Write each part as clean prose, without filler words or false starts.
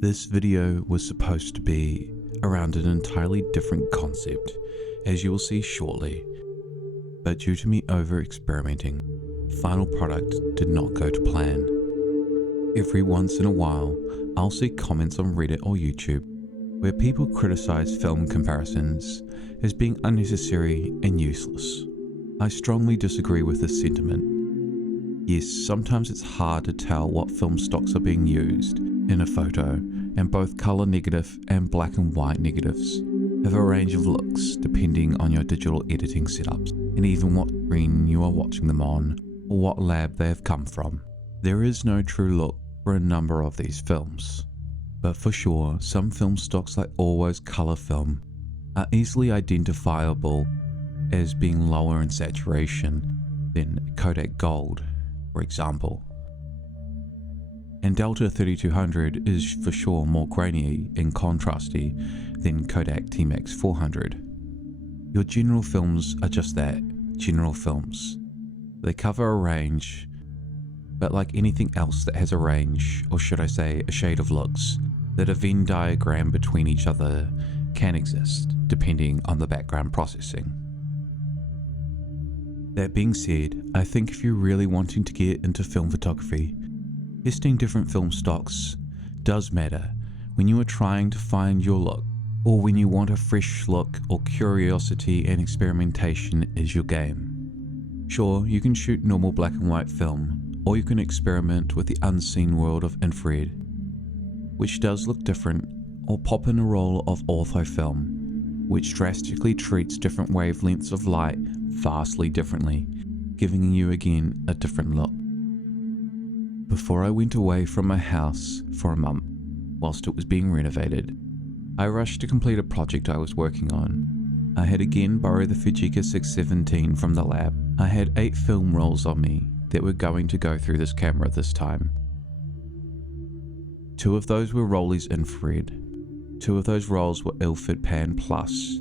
This video was supposed to be around an entirely different concept, as you will see shortly, but due to me over-experimenting, the final product did not go to plan. Every once in a while, I'll see comments on Reddit or YouTube where people criticize film comparisons as being unnecessary and useless. I strongly disagree with this sentiment. Yes, sometimes it's hard to tell what film stocks are being used in a photo, and both color negative and black and white negatives have a range of looks depending on your digital editing setups and even what screen you are watching them on or what lab they have come from. There is no true look for a number of these films, but for sure some film stocks like Always Color Film are easily identifiable as being lower in saturation than Kodak Gold, for example. And Delta 3200 is for sure more grainy and contrasty than Kodak T-Max 400. Your general films are just that, general films. They cover a range, but like anything else that has a range, or should I say a shade of looks, that a Venn diagram between each other can exist, depending on the background processing. That being said, I think if you're really wanting to get into film photography, testing different film stocks does matter when you are trying to find your look, or when you want a fresh look or curiosity and experimentation is your game. Sure, you can shoot normal black and white film, or you can experiment with the unseen world of infrared, which does look different, or pop in a roll of ortho film, which drastically treats different wavelengths of light vastly differently, giving you again a different look. Before I went away from my house for a month, whilst it was being renovated, I rushed to complete a project I was working on. I had again borrowed the Fujica 617 from the lab. I had 8 film rolls on me that were going to go through this camera this time. 2 of those were Rollie's infrared. 2 of those rolls were Ilford Pan Plus,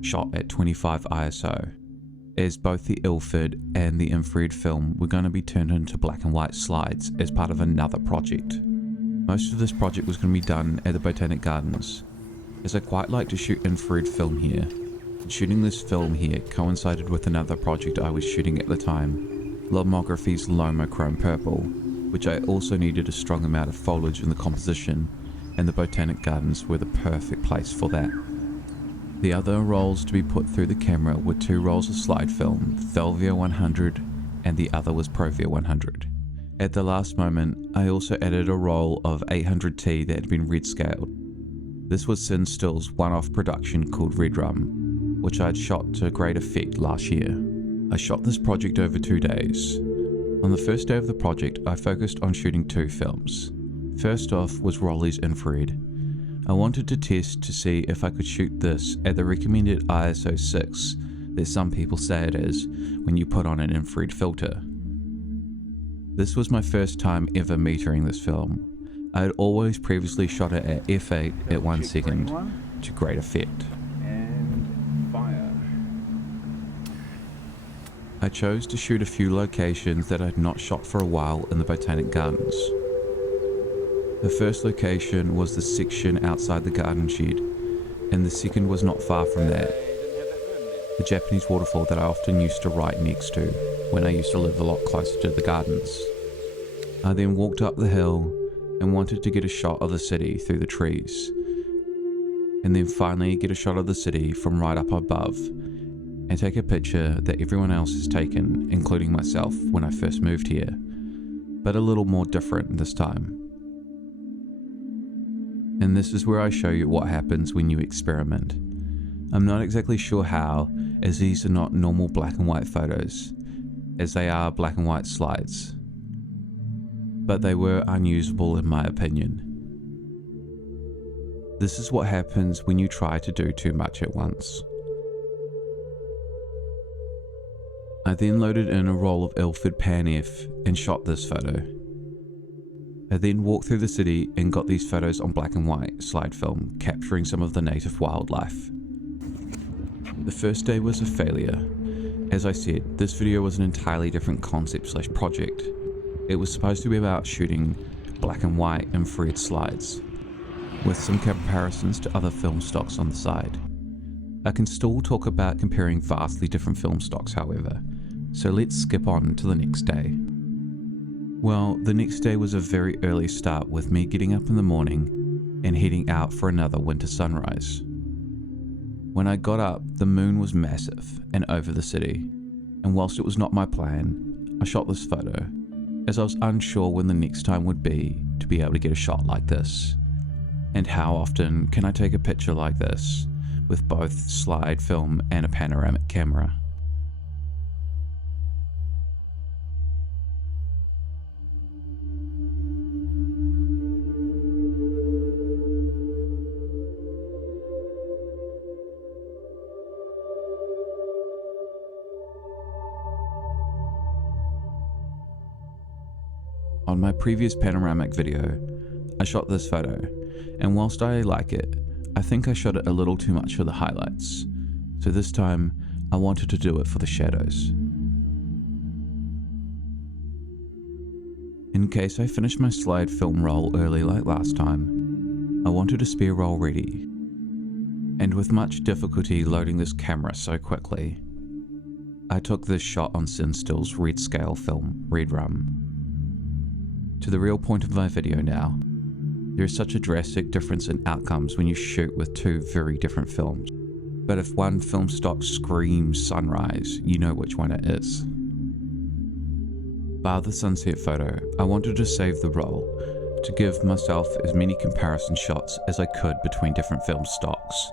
shot at 25 ISO, as both the Ilford and the infrared film were going to be turned into black and white slides as part of another project. Most of this project was going to be done at the Botanic Gardens, as I quite like to shoot infrared film here. And shooting this film here coincided with another project I was shooting at the time, Lomography's Loma Chrome Purple, which I also needed a strong amount of foliage in the composition, and the Botanic Gardens were the perfect place for that. The other rolls to be put through the camera were 2 rolls of slide film, Thalvia 100, and the other was Provia 100. At the last moment, I also added a roll of 800T that had been red scaled. This was Sin Still's one-off production called Red Rum, which I had shot to great effect last year. I shot this project over 2 days. On the first day of the project, I focused on shooting 2 films. First off was Rollie's infrared. I wanted to test to see if I could shoot this at the recommended ISO 6 that some people say it is when you put on an infrared filter. This was my first time ever metering this film. I had always previously shot it at f8 at 1 second to great effect. And fire. I chose to shoot a few locations that I had not shot for a while in the Botanic Gardens. The first location was the section outside the garden shed, and the second was not far from that, the Japanese waterfall that I often used to write next to when I used to live a lot closer to the gardens. I then walked up the hill and wanted to get a shot of the city through the trees, and then finally get a shot of the city from right up above and take a picture that everyone else has taken, including myself when I first moved here, but a little more different this time. And this is where I show you what happens when you experiment. I'm not exactly sure how, as these are not normal black and white photos, as they are black and white slides. But they were unusable in my opinion. This is what happens when you try to do too much at once. I then loaded in a roll of Ilford Pan F and shot this photo. I then walked through the city and got these photos on black and white slide film, capturing some of the native wildlife. The first day was a failure. As I said, this video was an entirely different concept / project. It was supposed to be about shooting black and white infrared slides. with some comparisons to other film stocks on the side. I can still talk about comparing vastly different film stocks, however, so let's skip on to the next day. Well, the next day was a very early start with me getting up in the morning and heading out for another winter sunrise. When I got up, the moon was massive and over the city, and whilst it was not my plan, I shot this photo, as I was unsure when the next time would be to be able to get a shot like this. And how often can I take a picture like this with both slide film and a panoramic camera? On my previous panoramic video, I shot this photo, and whilst I like it, I think I shot it a little too much for the highlights, so this time I wanted to do it for the shadows. In case I finished my slide film roll early like last time, I wanted a spare roll ready, and with much difficulty loading this camera so quickly, I took this shot on CineStill's red scale film, Red Rum. To the real point of my video now, there is such a drastic difference in outcomes when you shoot with two very different films. But if one film stock screams sunrise, you know which one it is. Bar the sunset photo, I wanted to save the roll to give myself as many comparison shots as I could between different film stocks.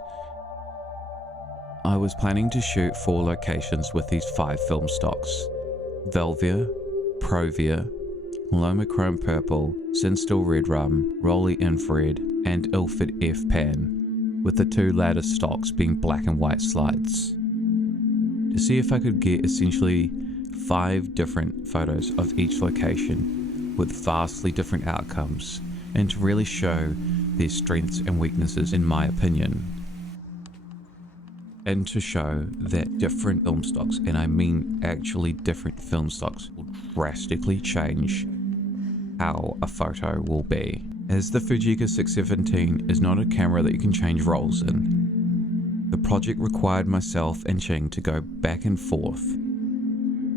I was planning to shoot 4 locations with these 5 film stocks: Velvia, Provia, Lomochrome Purple, CineStill Red Rum, Rollei Infrared, and Ilford F Pan, with the 2 latter stocks being black and white slides, to see if I could get essentially 5 different photos of each location with vastly different outcomes, and to really show their strengths and weaknesses in my opinion. And to show that different film stocks, and I mean actually different film stocks, will drastically change how a photo will be. As the Fujica 617 is not a camera that you can change rolls in, the project required myself and Ching to go back and forth,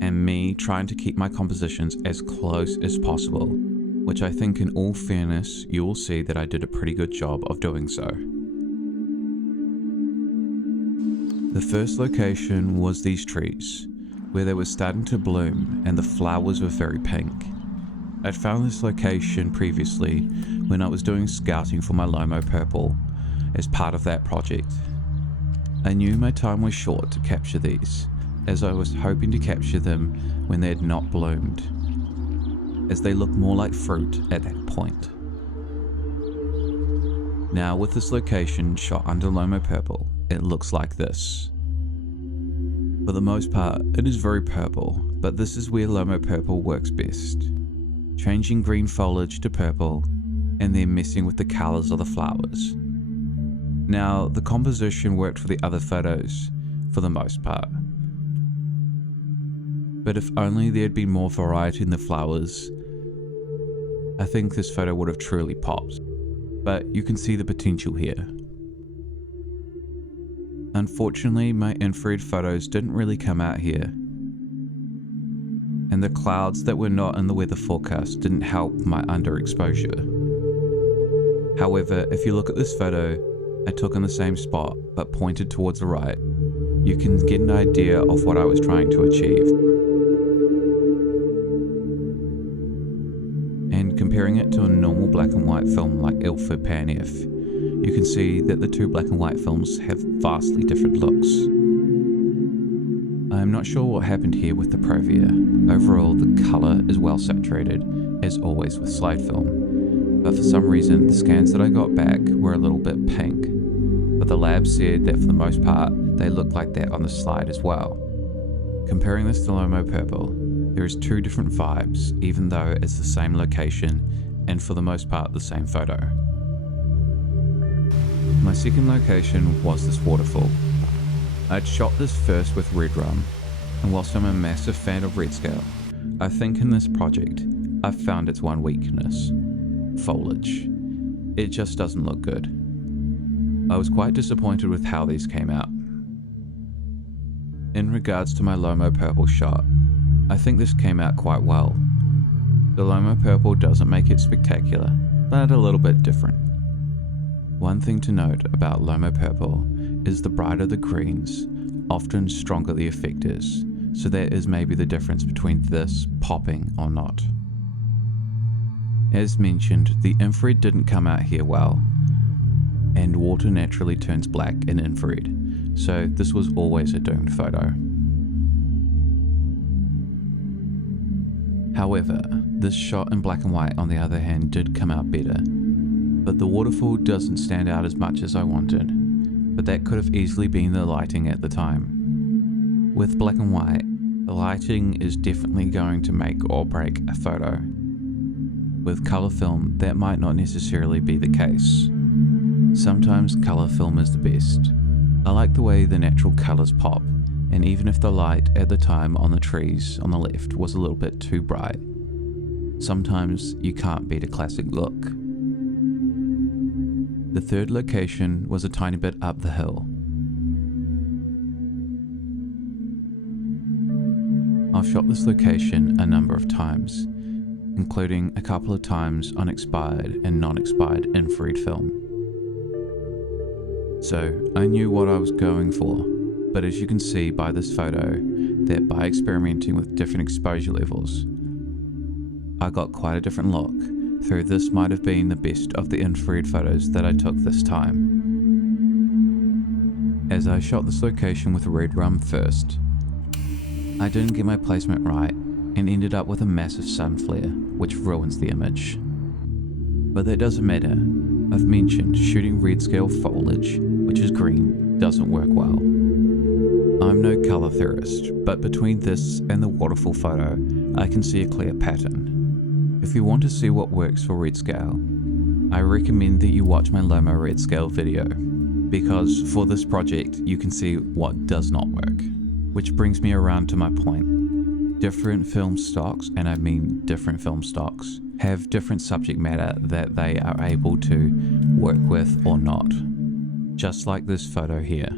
and me trying to keep my compositions as close as possible, which I think in all fairness you will see that I did a pretty good job of doing so. The first location was these trees, where they were starting to bloom and the flowers were very pink. I'd found this location previously when I was doing scouting for my Lomo Purple as part of that project. I knew my time was short to capture these, as I was hoping to capture them when they had not bloomed, as they looked more like fruit at that point. Now with this location shot under Lomo Purple, it looks like this. For the most part, it is very purple, but this is where Lomo Purple works best, changing green foliage to purple and then messing with the colours of the flowers. Now, the composition worked for the other photos for the most part, but if only there had been more variety in the flowers, I think this photo would have truly popped, but you can see the potential here. Unfortunately, my infrared photos didn't really come out here, and the clouds that were not in the weather forecast didn't help my underexposure. However, if you look at this photo I took in the same spot but pointed towards the right, you can get an idea of what I was trying to achieve. And comparing it to a normal black and white film like Ilford Pan F, you can see that the 2 black and white films have vastly different looks. I am not sure what happened here with the Provia. Overall, the colour is well saturated, as always with slide film, but for some reason the scans that I got back were a little bit pink, but the lab said that for the most part they looked like that on the slide as well. Comparing this to Lomo Purple, there is 2 different vibes, even though it's the same location and for the most part the same photo. My second location was this waterfall. I'd shot this first with Red Rum, and whilst I'm a massive fan of red scale, I think in this project I've found its one weakness: foliage. it just doesn't look good. I was quite disappointed with how these came out. In regards to my Lomo Purple shot, I think this came out quite well. The Lomo Purple doesn't make it spectacular, but a little bit different. One thing to note about Lomo Purple is the brighter the greens, often stronger the effect is, so that is maybe the difference between this popping or not. As mentioned, the infrared didn't come out here well, and water naturally turns black in infrared, so this was always a doomed photo. However, this shot in black and white on the other hand did come out better, but the waterfall doesn't stand out as much as I wanted, but that could have easily been the lighting at the time. With black and white, the lighting is definitely going to make or break a photo. With colour film, that might not necessarily be the case. Sometimes colour film is the best. I like the way the natural colours pop, and even if the light at the time on the trees on the left was a little bit too bright, sometimes you can't beat a classic look. The third location was a tiny bit up the hill. I've shot this location a number of times, including a couple of times on expired and non-expired infrared film. So I knew what I was going for, but as you can see by this photo, that by experimenting with different exposure levels, I got quite a different look, though this might have been the best of the infrared photos that I took this time. As I shot this location with red rum first, I didn't get my placement right and ended up with a massive sun flare, which ruins the image. But that doesn't matter. I've mentioned shooting red scale foliage, which is green, doesn't work well. I'm no colour theorist, but between this and the waterfall photo, I can see a clear pattern. If you want to see what works for red scale, I recommend that you watch my Lomo red scale video, because for this project you can see what does not work. Which brings me around to my point. Different film stocks, and I mean different film stocks, have different subject matter that they are able to work with or not. Just like this photo here.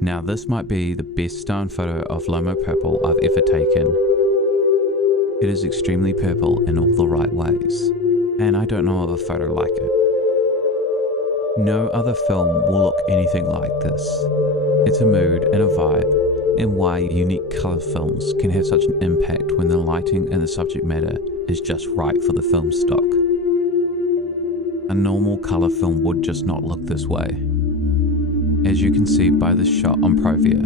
Now this might be the best stone photo of Lomo Purple I've ever taken. It is extremely purple in all the right ways, and I don't know of a photo like it. No other film will look anything like this. It's a mood and a vibe, and why unique colour films can have such an impact when the lighting and the subject matter is just right for the film stock. A normal colour film would just not look this way. As you can see by this shot on Provia,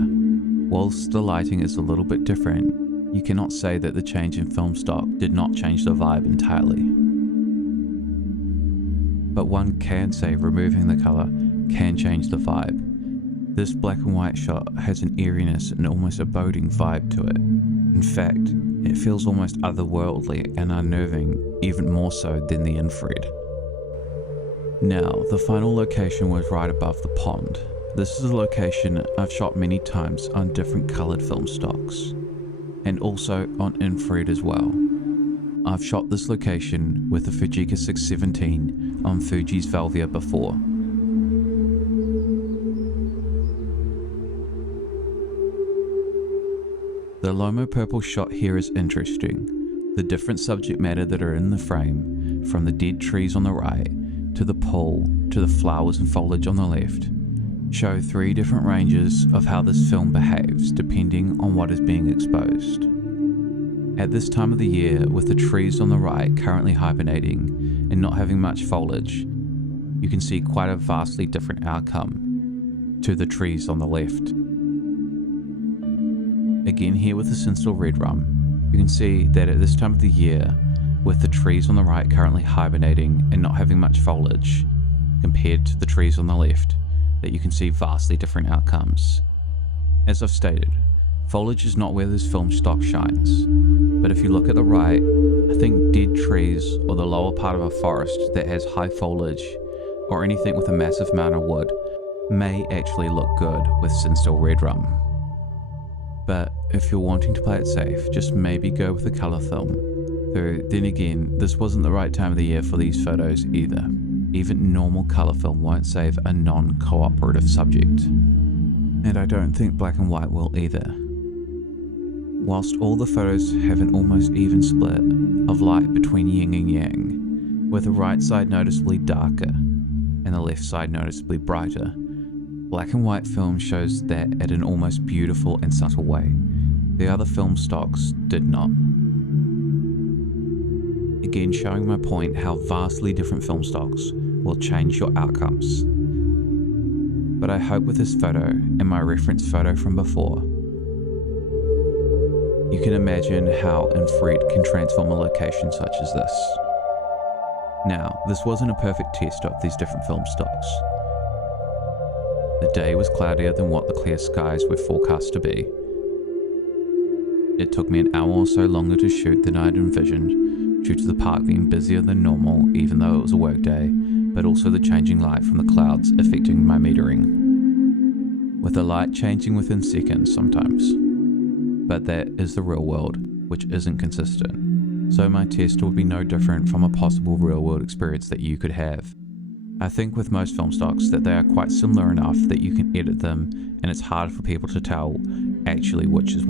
whilst the lighting is a little bit different, you cannot say that the change in film stock did not change the vibe entirely. But one can say removing the colour can change the vibe. This black and white shot has an eeriness and almost a boding vibe to it. In fact, it feels almost otherworldly and unnerving, even more so than the infrared. Now, the final location was right above the pond. This is a location I've shot many times on different coloured film stocks, and also on infrared as well. I've shot this location with the Fujica 617 on Fuji's Velvia before. The Lomo Purple shot here is interesting. The different subject matter that are in the frame, from the dead trees on the right, to the pool, to the flowers and foliage on the left, show three different ranges of how this film behaves depending on what is being exposed. At this time of the year, with the trees on the right currently hibernating and not having much foliage, you can see quite a vastly different outcome to the trees on the left. Again here with the Cinestill Red Rum, you can see that at this time of the year, with the trees on the right currently hibernating and not having much foliage, compared to the trees on the left, that you can see vastly different outcomes. As I've stated, foliage is not where this film stock shines, but if you look at the right, I think dead trees or the lower part of a forest that has high foliage, or anything with a massive amount of wood, may actually look good with Cinestill Red Rum. But if you're wanting to play it safe, just maybe go with the colour film. Though then again, this wasn't the right time of the year for these photos either. Even normal colour film won't save a non-cooperative subject. And I don't think black and white will either. Whilst all the photos have an almost even split of light between yin and yang, with the right side noticeably darker and the left side noticeably brighter, black and white film shows that at an almost beautiful and subtle way. The other film stocks did not. Again, showing my point how vastly different film stocks will change your outcomes. But I hope with this photo and my reference photo from before, you can imagine how infrared can transform a location such as this. Now, this wasn't a perfect test of these different film stocks. The day was cloudier than what the clear skies were forecast to be. It took me an hour or so longer to shoot than I had envisioned due to the park being busier than normal even though it was a work day, but also the changing light from the clouds affecting my metering, with the light changing within seconds sometimes. But that is the real world, which isn't consistent, so my test will be no different from a possible real world experience that you could have. I think with most film stocks that they are quite similar enough that you can edit them and it's hard for people to tell actually which is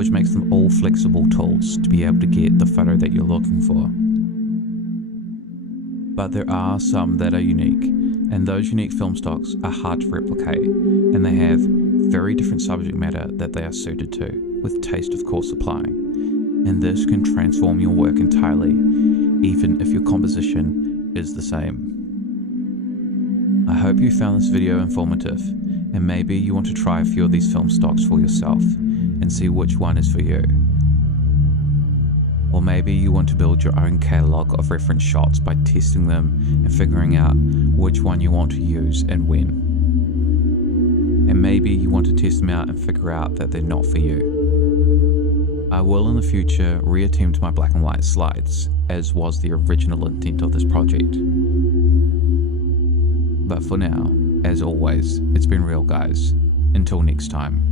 which makes them all flexible tools to be able to get the photo that you're looking for. But there are some that are unique, and those unique film stocks are hard to replicate, and they have very different subject matter that they are suited to, with taste of course applying. And this can transform your work entirely, even if your composition is the same. I hope you found this video informative, and maybe you want to try a few of these film stocks for yourself and see which one is for you. Or maybe you want to build your own catalogue of reference shots by testing them and figuring out which one you want to use and when. And maybe you want to test them out and figure out that they're not for you. I will in the future reattempt my black and white slides, as was the original intent of this project. But for now, as always, it's been real guys. Until next time.